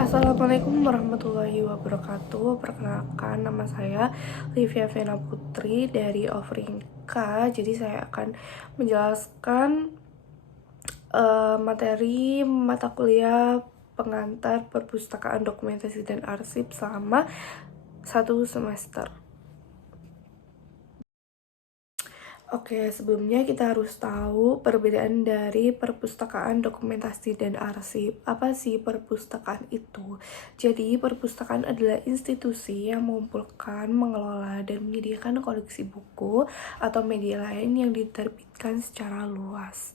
Assalamualaikum warahmatullahi wabarakatuh. Perkenalkan, nama saya Livia Vena Putri dari Ofrinka. Jadi saya akan menjelaskan materi mata kuliah pengantar perpustakaan, dokumentasi, dan arsip selama 1 semester. Oke, sebelumnya kita harus tahu perbedaan dari perpustakaan, dokumentasi, dan arsip. Apa sih perpustakaan itu? Jadi, perpustakaan adalah institusi yang mengumpulkan, mengelola, dan menyediakan koleksi buku atau media lain yang diterbitkan secara luas.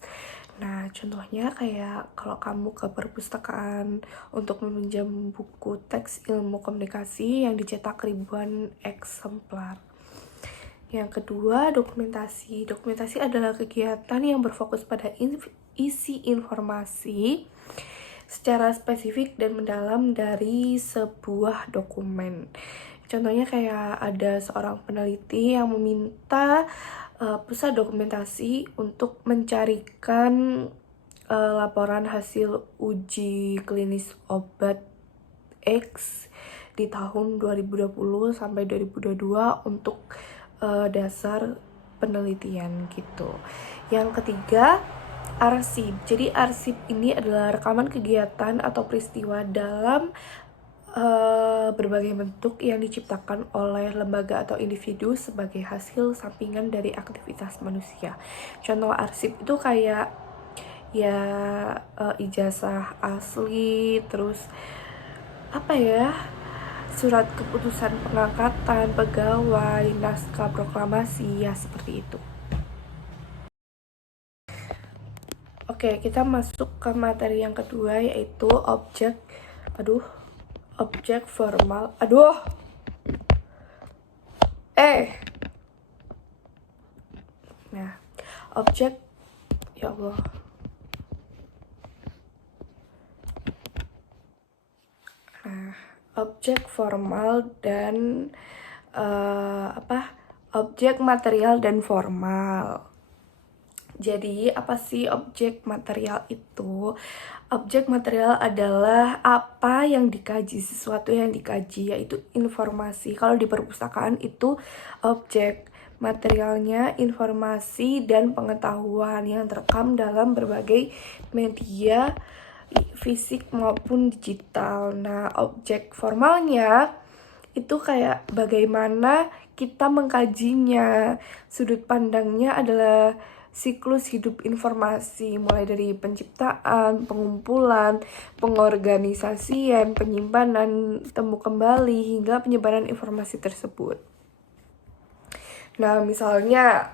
Nah, contohnya kayak kalau kamu ke perpustakaan untuk meminjam buku teks ilmu komunikasi yang dicetak ribuan eksemplar. Yang kedua, dokumentasi. Dokumentasi adalah kegiatan yang berfokus pada isi informasi secara spesifik dan mendalam dari sebuah dokumen. Contohnya kayak ada seorang peneliti yang meminta pusat dokumentasi untuk mencarikan laporan hasil uji klinis obat X di tahun 2020 sampai 2022 untuk dasar penelitian gitu. Yang ketiga, arsip. Jadi arsip ini adalah rekaman kegiatan atau peristiwa dalam berbagai bentuk yang diciptakan oleh lembaga atau individu sebagai hasil sampingan dari aktivitas manusia. Contoh arsip itu kayak ya ijazah asli, terus apa ya, surat keputusan pengangkatan pegawai, naskah proklamasi, ya seperti itu. Oke, kita masuk ke materi yang kedua, yaitu objek formal. Nah, objek, ya Allah. Objek formal dan objek material dan formal. Jadi, apa sih objek material itu? Objek material adalah apa yang dikaji, sesuatu yang dikaji, yaitu informasi. Kalau di perpustakaan itu objek materialnya informasi dan pengetahuan yang terekam dalam berbagai media fisik maupun digital. Nah, objek formalnya itu kayak bagaimana kita mengkajinya. Sudut pandangnya adalah siklus hidup informasi, mulai dari penciptaan, pengumpulan, pengorganisasian, penyimpanan, temu kembali, hingga penyebaran informasi tersebut. Nah, misalnya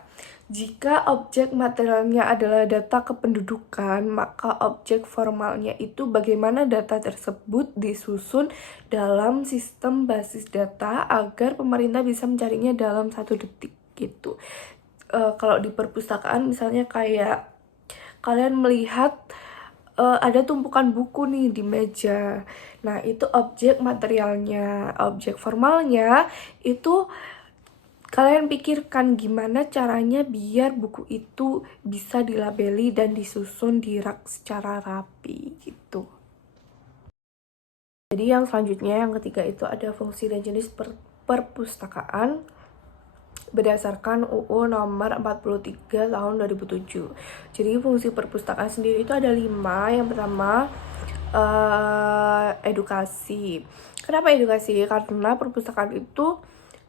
jika objek materialnya adalah data kependudukan, maka objek formalnya itu bagaimana data tersebut disusun dalam sistem basis data agar pemerintah bisa mencarinya dalam 1 detik gitu. Kalau di perpustakaan misalnya kayak kalian melihat ada tumpukan buku nih di meja. Nah, itu objek materialnya. Objek formalnya itu kalian pikirkan gimana caranya biar buku itu bisa dilabeli dan disusun di rak secara rapi gitu. Jadi yang selanjutnya, yang ketiga itu ada fungsi dan jenis perpustakaan berdasarkan UU nomor 43 tahun 2007. Jadi fungsi perpustakaan sendiri itu ada 5. Yang pertama, edukasi. Kenapa edukasi? Karena perpustakaan itu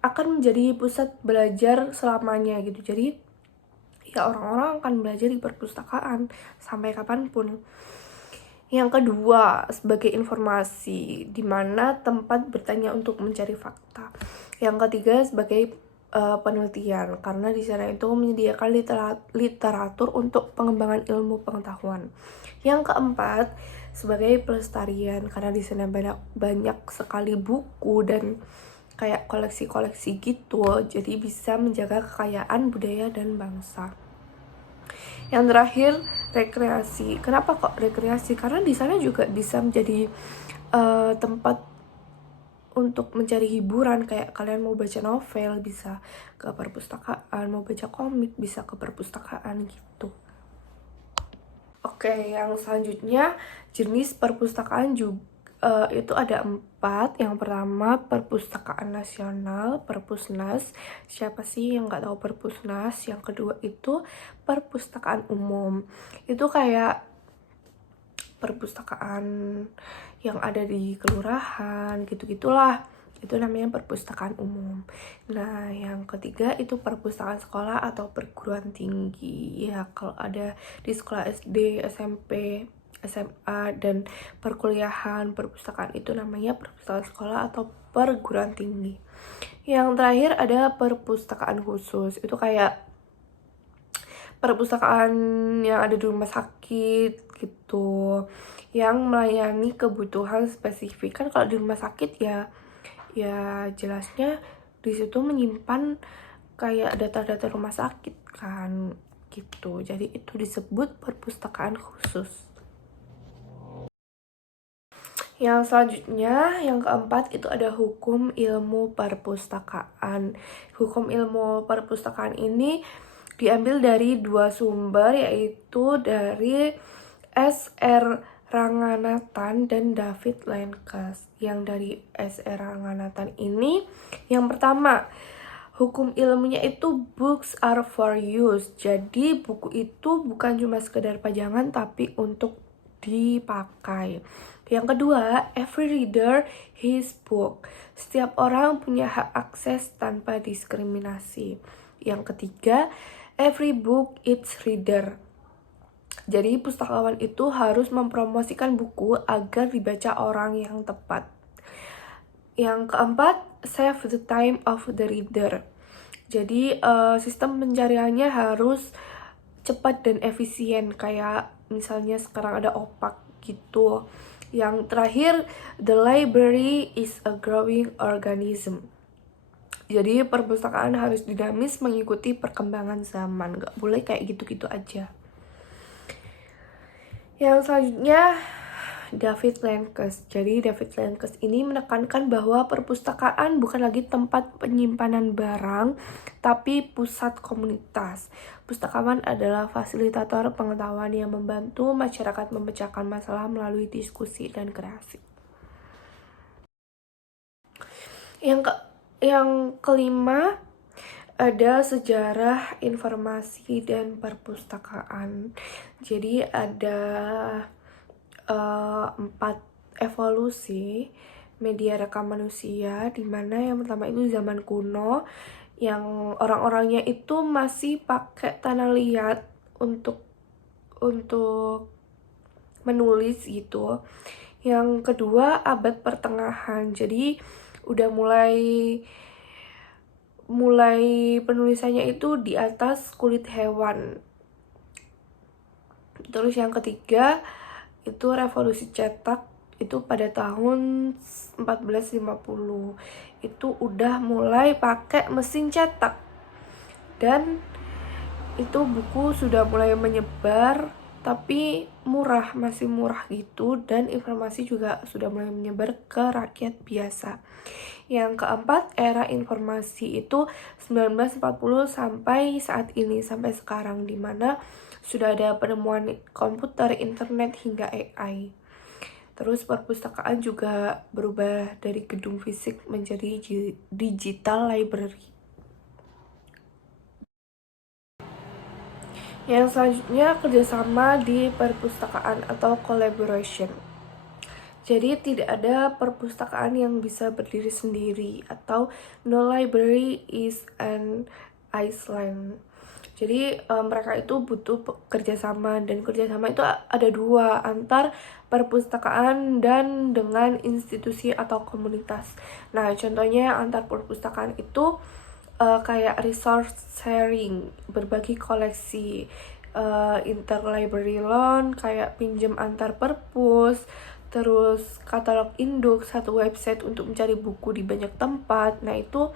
akan menjadi pusat belajar selamanya gitu. Jadi ya orang-orang akan belajar di perpustakaan sampai kapanpun. Yang kedua, sebagai informasi, di mana tempat bertanya untuk mencari fakta. Yang ketiga, sebagai penelitian, karena di sana itu menyediakan literatur untuk pengembangan ilmu pengetahuan. Yang keempat, sebagai pelestarian, karena di sana banyak sekali buku dan kayak koleksi-koleksi gitu, jadi bisa menjaga kekayaan budaya dan bangsa. Yang terakhir, rekreasi. Kenapa kok rekreasi? Karena di sana juga bisa menjadi tempat untuk mencari hiburan, kayak kalian mau baca novel bisa ke perpustakaan, mau baca komik bisa ke perpustakaan gitu. Oke, yang selanjutnya jenis perpustakaan juga itu ada 4. Yang pertama Perpustakaan Nasional, Perpusnas. Siapa sih yang nggak tahu Perpusnas? Yang kedua itu Perpustakaan Umum. Itu kayak perpustakaan yang ada di kelurahan gitu-gitulah. Itu namanya perpustakaan umum. Nah, yang ketiga itu perpustakaan sekolah atau perguruan tinggi. Ya, kalau ada di sekolah SD, SMP, SMA, dan perkuliahan, perpustakaan itu namanya perpustakaan sekolah atau perguruan tinggi. Yang terakhir ada perpustakaan khusus. Itu kayak perpustakaan yang ada di rumah sakit gitu, yang melayani kebutuhan spesifik. Kan kalau di rumah sakit ya jelasnya di situ menyimpan kayak data-data rumah sakit kan gitu. Jadi itu disebut perpustakaan khusus. Yang selanjutnya, yang keempat itu ada hukum ilmu perpustakaan. Hukum ilmu perpustakaan ini diambil dari 2 sumber, yaitu dari S.R. Ranganathan dan David Lenkes. Yang dari S.R. Ranganathan ini, yang pertama, hukum ilmunya itu books are for use. Jadi buku itu bukan cuma sekedar pajangan tapi untuk dipakai. Yang kedua, every reader his book. Setiap orang punya hak akses tanpa diskriminasi. Yang ketiga, every book its reader. Jadi pustakawan itu harus mempromosikan buku agar dibaca orang yang tepat. Yang keempat, save the time of the reader. Jadi sistem pencariannya harus cepat dan efisien, kayak misalnya sekarang ada opak gitu. Yang terakhir, the library is a growing organism. Jadi perpustakaan harus dinamis mengikuti perkembangan zaman, gak boleh kayak gitu-gitu aja. Yang selanjutnya, David Lenkes. Jadi David Lenkes ini menekankan bahwa perpustakaan bukan lagi tempat penyimpanan barang, tapi pusat komunitas. Pustakawan adalah fasilitator pengetahuan yang membantu masyarakat memecahkan masalah melalui diskusi dan kreasi. Yang kelima ada sejarah informasi dan perpustakaan. Jadi ada 4 evolusi media rekam manusia, dimana yang pertama itu zaman kuno, yang orang-orangnya itu masih pakai tanah liat untuk menulis gitu. Yang kedua abad pertengahan, jadi udah mulai penulisannya itu di atas kulit hewan. Terus yang ketiga itu revolusi cetak, itu pada tahun 1450. Itu udah mulai pakai mesin cetak. Dan itu buku sudah mulai menyebar, tapi masih murah gitu, dan informasi juga sudah mulai menyebar ke rakyat biasa. Yang keempat, era informasi itu 1940 sampai saat ini, sampai sekarang, dimana sudah ada penemuan komputer, internet, hingga AI. Terus perpustakaan juga berubah dari gedung fisik menjadi digital library. Yang selanjutnya, kerjasama di perpustakaan atau collaboration. Jadi tidak ada perpustakaan yang bisa berdiri sendiri, atau no library is an island. Jadi mereka itu butuh kerjasama, dan kerjasama itu ada 2, antar perpustakaan dan dengan institusi atau komunitas. Nah, contohnya antar perpustakaan itu kayak resource sharing, berbagi koleksi, interlibrary loan, kayak pinjam antar perpus, terus katalog induk, satu website untuk mencari buku di banyak tempat. Nah, itu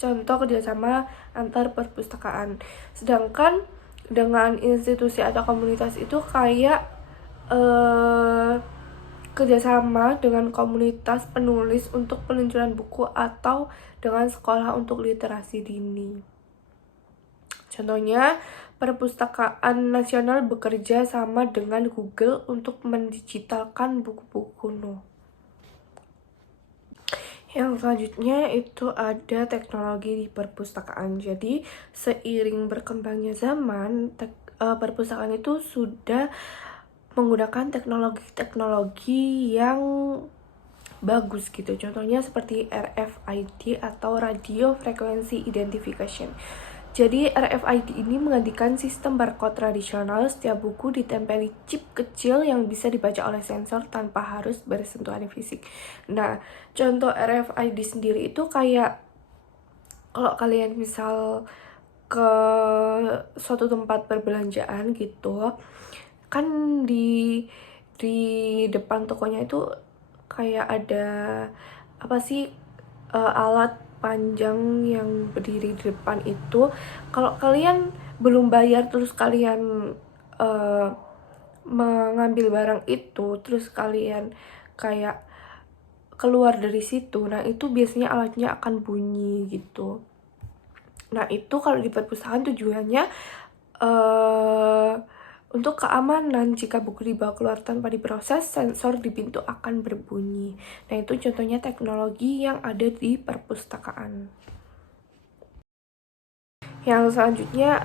contoh kerjasama antar perpustakaan. Sedangkan dengan institusi atau komunitas itu kayak kerjasama dengan komunitas penulis untuk peluncuran buku, atau dengan sekolah untuk literasi dini. Contohnya, Perpustakaan Nasional bekerja sama dengan Google untuk mendigitalkan buku-buku kuno. Yang selanjutnya itu ada teknologi di perpustakaan. Jadi seiring berkembangnya zaman, perpustakaan itu sudah menggunakan teknologi-teknologi yang bagus gitu. Contohnya seperti RFID atau Radio Frequency Identification. Jadi RFID ini menggantikan sistem barcode tradisional. Setiap buku ditempeli chip kecil yang bisa dibaca oleh sensor tanpa harus bersentuhan fisik. Nah, contoh RFID sendiri itu kayak kalau kalian misal ke suatu tempat perbelanjaan gitu, kan di depan tokonya itu kayak ada apa sih, alat panjang yang berdiri di depan itu. Kalau kalian belum bayar terus kalian uh, mengambil barang itu, terus kalian kayak keluar dari situ, nah itu biasanya alatnya akan bunyi gitu. Nah itu kalau di perpustakaan tujuannya uh, untuk keamanan. Jika buku dibawa keluar tanpa diproses, sensor di pintu akan berbunyi. Nah itu contohnya teknologi yang ada di perpustakaan. Yang selanjutnya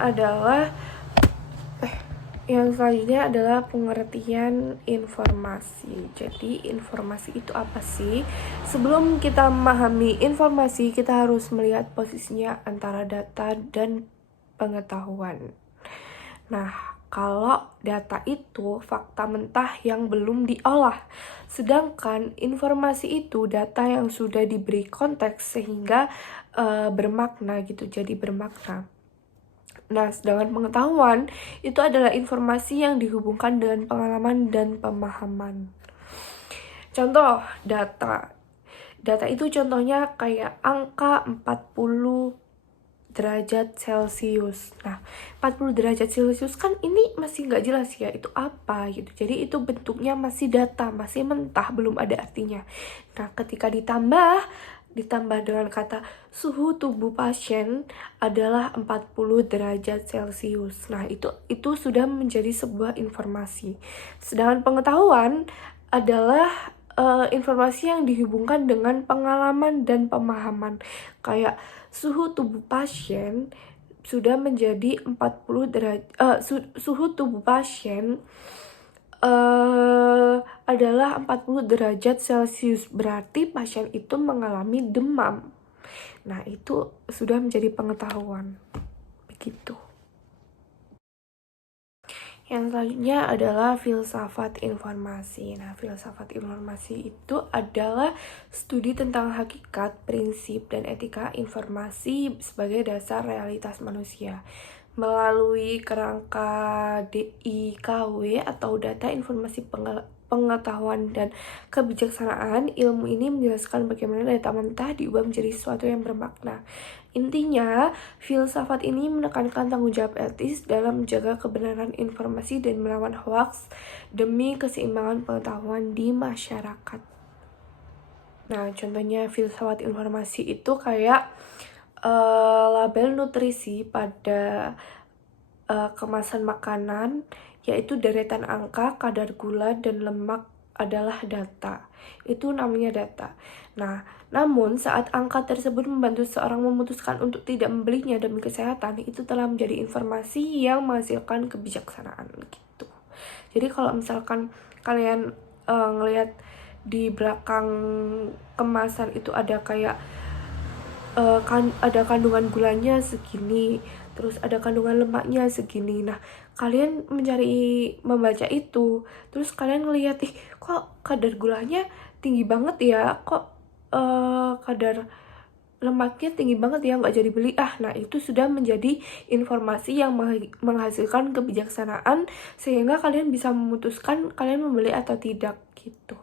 adalah pengertian informasi. Jadi informasi itu apa sih? Sebelum kita memahami informasi, kita harus melihat posisinya antara data dan pengetahuan. Nah, kalau data itu fakta mentah yang belum diolah, sedangkan informasi itu data yang sudah diberi konteks sehingga bermakna gitu, jadi bermakna. Nah, sedangkan pengetahuan itu adalah informasi yang dihubungkan dengan pengalaman dan pemahaman. Contoh data. Data itu contohnya kayak angka 40 derajat Celcius. Nah, 40 derajat Celcius kan ini masih nggak jelas ya itu apa gitu. Jadi itu bentuknya masih data, masih mentah, belum ada artinya. Nah, ketika ditambah dengan kata suhu tubuh pasien adalah 40 derajat Celcius. Nah, itu sudah menjadi sebuah informasi. Sedangkan pengetahuan adalah informasi yang dihubungkan dengan pengalaman dan pemahaman. Kayak suhu tubuh pasien sudah menjadi 40 derajat suhu tubuh pasien adalah 40 derajat Celcius, berarti pasien itu mengalami demam. Nah, itu sudah menjadi pengetahuan. Begitu. Yang selanjutnya adalah filsafat informasi. Nah, filsafat informasi itu adalah studi tentang hakikat, prinsip, dan etika informasi sebagai dasar realitas manusia. Melalui kerangka DIKW atau data informasi pengetahuan dan kebijaksanaan, ilmu ini menjelaskan bagaimana data mentah diubah menjadi sesuatu yang bermakna. Intinya, filsafat ini menekankan tanggung jawab etis dalam menjaga kebenaran informasi dan melawan hoaks demi keseimbangan pengetahuan di masyarakat. Nah, contohnya filsafat informasi itu kayak label nutrisi pada kemasan makanan, yaitu deretan angka, kadar gula, dan lemak adalah data. Itu namanya data. Nah, namun saat angka tersebut membantu seorang memutuskan untuk tidak membelinya demi kesehatan, itu telah menjadi informasi yang menghasilkan kebijaksanaan gitu. Jadi kalau misalkan kalian ngelihat di belakang kemasan itu ada kayak ada kandungan gulanya segini, terus ada kandungan lemaknya segini. Nah, kalian membaca itu, terus kalian ngelihat, kok kadar gulanya tinggi banget ya, kok kadar lemaknya tinggi banget ya, nggak jadi beli. Nah itu sudah menjadi informasi yang menghasilkan kebijaksanaan sehingga kalian bisa memutuskan kalian membeli atau tidak gitu.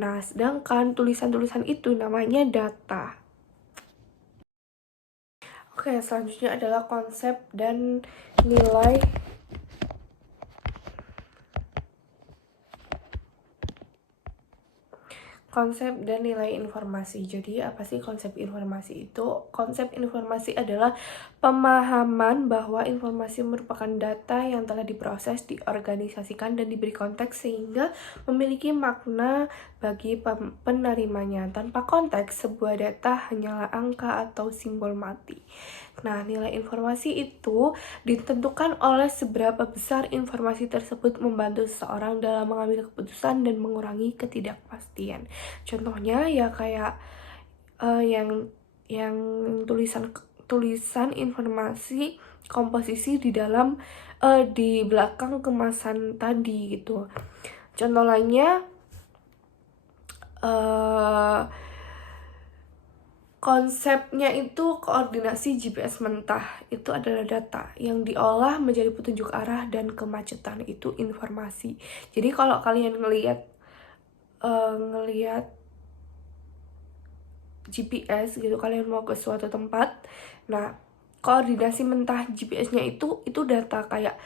Nah, sedangkan tulisan-tulisan itu namanya data. Oke, selanjutnya adalah konsep dan nilai informasi. Jadi apa sih konsep informasi itu? Konsep informasi adalah pemahaman bahwa informasi merupakan data yang telah diproses, diorganisasikan, dan diberi konteks sehingga memiliki makna bagi penerimanya. Tanpa konteks, sebuah data hanyalah angka atau simbol mati. Nah, nilai informasi itu ditentukan oleh seberapa besar informasi tersebut membantu seseorang dalam mengambil keputusan dan mengurangi ketidakpastian. Contohnya ya kayak yang tulisan informasi komposisi di dalam di belakang kemasan tadi gitu. Contoh lainnya konsepnya itu koordinasi GPS mentah itu adalah data yang diolah menjadi petunjuk arah, dan kemacetan itu informasi. Jadi kalau kalian ngelihat GPS gitu, kalian mau ke suatu tempat, nah koordinasi mentah GPS-nya itu data, kayak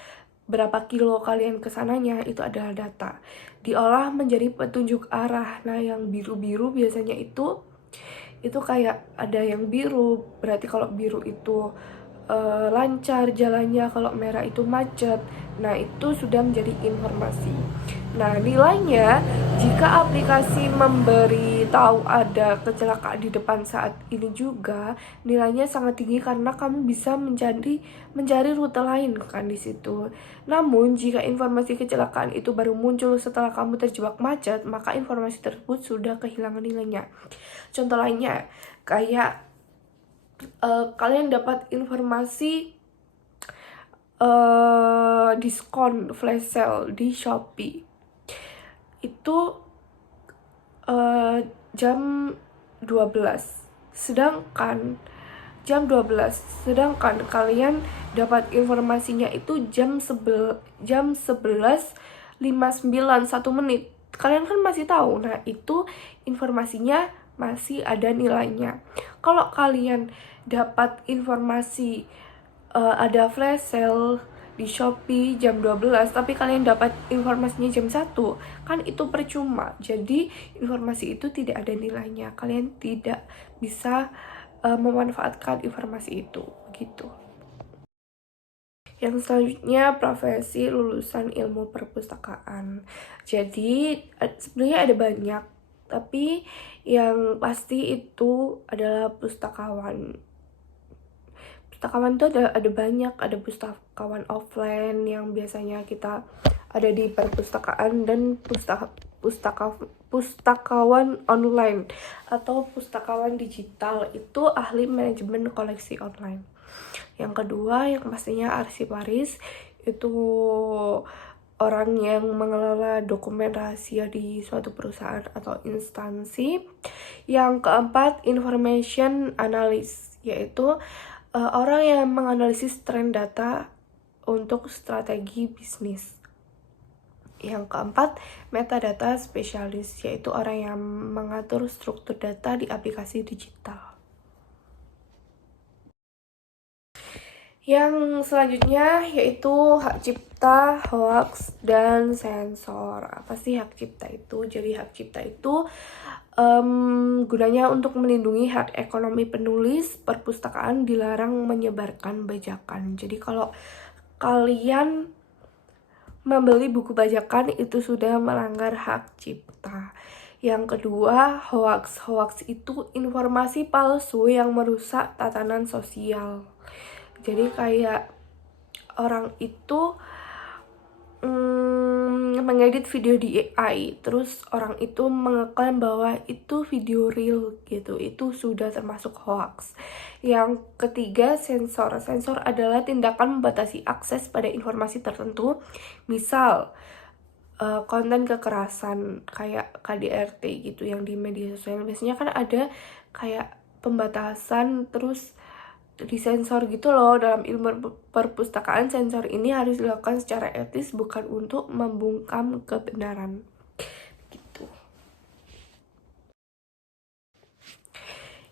berapa kilo kalian kesananya, itu adalah data diolah menjadi petunjuk arah. Nah yang biru-biru biasanya itu kayak ada yang biru, berarti kalau biru itu lancar jalannya, kalau merah itu macet. Nah itu sudah menjadi informasi. Nah nilainya, jika aplikasi memberi tahu ada kecelakaan di depan saat ini juga, nilainya sangat tinggi karena kamu bisa mencari rute lain kan di situ. Namun jika informasi kecelakaan itu baru muncul setelah kamu terjebak macet, maka informasi tersebut sudah kehilangan nilainya. Contoh lainnya kayak kalian dapat informasi diskon flash sale di Shopee itu jam 12, sedangkan kalian dapat informasinya itu jam 11.59 1 menit. Kalian kan masih tahu, nah itu informasinya masih ada nilainya. Kalau kalian dapat informasi ada flash sale di Shopee jam 12 tapi kalian dapat informasinya jam 1, kan itu percuma. Jadi informasi itu tidak ada nilainya, kalian tidak bisa memanfaatkan informasi itu gitu. Yang selanjutnya, profesi lulusan ilmu perpustakaan. Jadi sebenarnya ada banyak, tapi yang pasti itu adalah pustakawan. Pustakawan itu ada banyak, ada pustakawan offline yang biasanya kita ada di perpustakaan, dan pustakawan online atau pustakawan digital itu ahli manajemen koleksi online. Yang kedua yang pastinya arsiparis, itu orang yang mengelola dokumen rahasia di suatu perusahaan atau instansi. Yang keempat, information analyst, yaitu orang yang menganalisis tren data untuk strategi bisnis. Yang keempat, metadata spesialis, yaitu orang yang mengatur struktur data di aplikasi digital. Yang selanjutnya yaitu hak cipta, hoax, dan sensor. Apa sih hak cipta itu? Jadi hak cipta itu gunanya untuk melindungi hak ekonomi penulis. Perpustakaan dilarang menyebarkan bajakan. Jadi kalau kalian membeli buku bajakan itu sudah melanggar hak cipta. Yang kedua, hoax. Hoax itu informasi palsu yang merusak tatanan sosial. Jadi kayak orang itu mengedit video di AI, terus orang itu mengeklaim bahwa itu video real gitu, itu sudah termasuk hoax. Yang ketiga, sensor. Sensor adalah tindakan membatasi akses pada informasi tertentu, misal konten kekerasan kayak KDRT gitu yang di media sosial. Biasanya kan ada kayak pembatasan, terus disensor gitu loh. Dalam ilmu perpustakaan, sensor ini harus dilakukan secara etis, bukan untuk membungkam kebenaran gitu.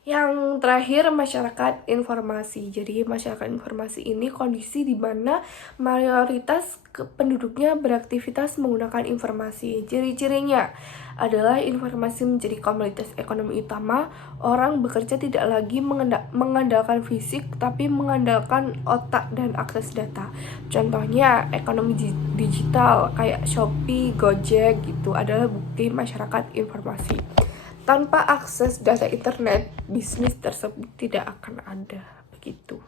Yang terakhir, masyarakat informasi. Jadi masyarakat informasi ini kondisi di mana mayoritas penduduknya beraktivitas menggunakan informasi. Ciri-cirinya adalah informasi menjadi komoditas ekonomi utama. Orang bekerja tidak lagi mengandalkan fisik, tapi mengandalkan otak dan akses data. Contohnya ekonomi digital kayak Shopee, Gojek gitu adalah bukti masyarakat informasi. Tanpa akses data internet, bisnis tersebut tidak akan ada. Begitu.